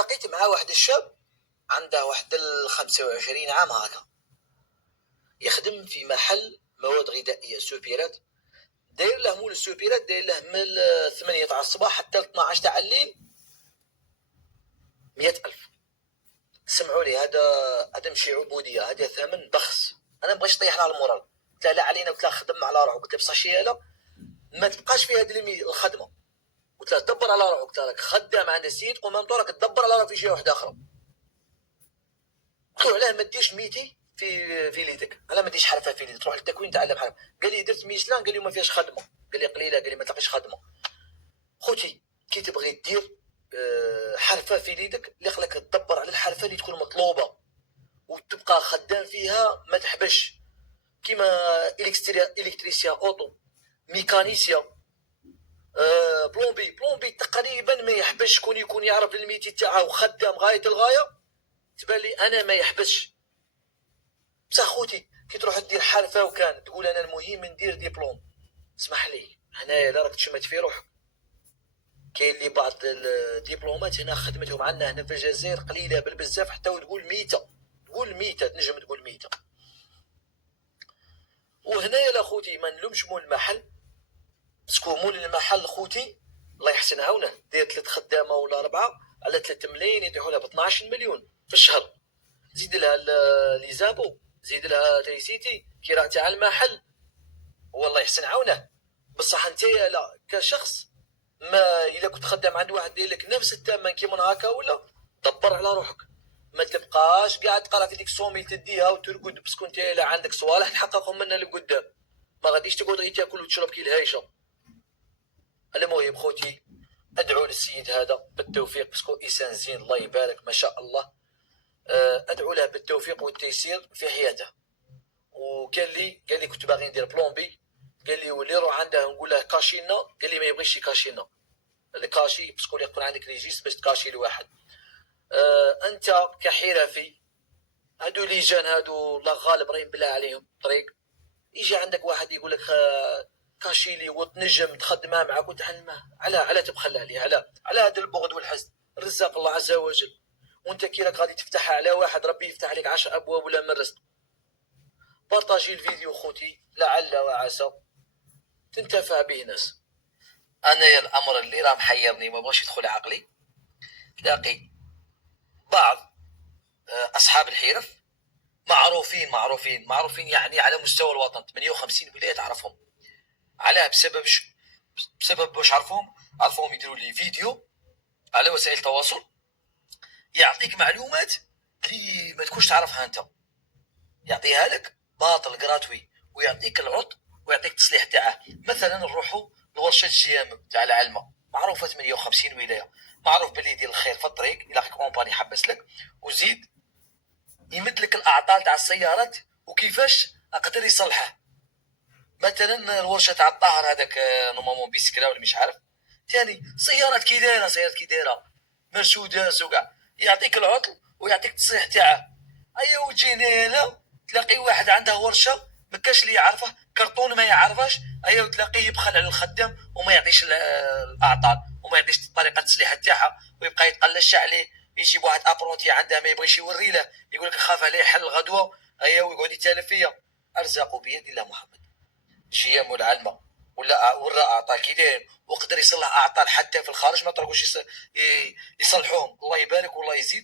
تلاقيت مع واحد الشاب عنده واحد 25 عام هكا، يخدم في محل مواد غذائيه سوبيرات، داير له مول السوبيرات، داير له من 8 تاع الصباح حتى 12 تاع الليل 100,000. سمعوا لي، هذا ماشي عبوديه، هذا ثمن بخس. انا مبغيتش طيحنا على المورال، قلت له لا علينا، قلت له خدم على روحك، قلت له بصح لا ما تبقاش في هذه الخدمه، قلت له دبر على روحك، قلت لك خدام عند السيد ومام راك تدبر على روحك في جهه واحده اخرى. قلت له علاه ما ديرش ميتي في ليدك، علاه ما ديرش حرفه في ليدك، تروح للتكوين تعلم حرفه. قال لي درت ميشلان، قال لي ما فيهاش خدمه، قال لي قليله، قال لي ما تلاقيش خدمه. خوتي كي تبغي دير حرفه في ليدك، اللي خلاك تدبر على الحرفه اللي تكون مطلوبه وتبقى خدام فيها، ما تحبش كيما الكتريسيان اوتو، ميكانيسيا، بلومبي تقريبا ما يحبش شكون يكون يعرف الميتي تاعه وخدام غايه الغايه. تبان لي انا ما يحبسش. بصح خوتي كي تروح دير حرفه وكان تقول انا المهم ندير ديبلوم، اسمح لي هنايا لا راك تشمت في روحك. كاين اللي بعض الدبلومات هنا خدمتهم عندنا هنا في الجزائر قليله بالبزاف، حتى وتقول ميته، تقول ميته، تنجم تقول ميته. وهنايا لا خوتي ما نلومش مول المحل، باسكو مول المحل خوتي الله يحسن عونه داير 3 خدامه ولا 4 على 3 ملايين، يطيحوا لها ب 12 مليون في الشهر. زيد لها لي زابو، زيد لها تيسيتي كراء تاع المحل، والله يحسن عونه. بصح انت لا كشخص، ما الا كنت خدام عند واحد داير لك نفس الثمن كيما هكا، ولا دبر على روحك، ما تبقاش قاعد تقرا في ديك الصومي تديها وترقد، باسكو انت الا عندك صوالح تحققهم منها لقدام، ما غاديش تقعد غير تاكل وتشرب كي الهايشه. المهم خوتي ادعوا للسيد هذا بالتوفيق، باسكو انسان زين الله يبارك ما شاء الله. ادعو له بالتوفيق والتيسير في حياته. وقال لي كنت باغي ندير بلومبي، قال لي ولي روح عنده نقول له كاشينا، قال لي ما يبغيش يكاشينا، الكاشي باسكو يكون عندك ريجيست باش تكاشي لواحد. انت كحرفي، هادو لي جان هادو الله غالب راهي بالله عليهم طريق، يجي عندك واحد يقول لك كاشي لي وتنجم تخدمها معك وتعلمها، على تبخل عليه، على هذا البغض والحسد. الرزاق الله عز وجل، وانت كي راك غادي تفتحها على واحد ربي يفتح عليك 10 ابواب ولا من رزق. بارطاجي الفيديو خوتي لعل وعسى تنتفع به ناس. انا الامر اللي راه محيرني ما بغاش يدخل عقلي، تلاقي بعض اصحاب الحرف معروفين يعني على مستوى الوطن، 58 ولايه تعرفهم. علاه بسبب واش عرفوهم يديروا لي فيديو على وسائل التواصل، يعطيك معلومات اللي ما تكونش تعرفها انت، يعطيها لك باطل جراتوي، ويعطيك العط ويعطيك التصليح تاعه. مثلا نروحوا لورشه GM تاع العلمه، معروفه 58 ولايه، معروف باللي يدير الخير في الطريق، الى كومباني حبس لك وزيد يمد لك الاعطال تاع السيارات وكيفاش اقدر يصلحه. مثلا الورشه تاع الطاهر هذاك نورمالمون بيسكلا ولا مش عارف، ثاني سيارات كي دايره مرسودس وكاع، يعطيك العطل ويعطيك التصليح تاعه. ايوا وتجيني هنا تلاقي واحد عنده ورشه ما كاش اللي يعرفه، كرتون ما يعرفش، ايوا تلاقيه يبخل على الخدام وما يعطيش الاعطال وما يعطيش طريقه التصليح تاعها، ويبقى يتقلش عليه. يجيب واحد ابرونتي عنده ما يبغيش يوري له، يقول لك خاف عليه حل الغدوه، ايوا ويقعد يتالف فيا. ارزاق بيد الله محمد. GM والعلمه ولا اعطال كي داير، وقدر يصلح اعطال حتى في الخارج ما طرقوش يصلحوهم، الله يبارك والله يزيد.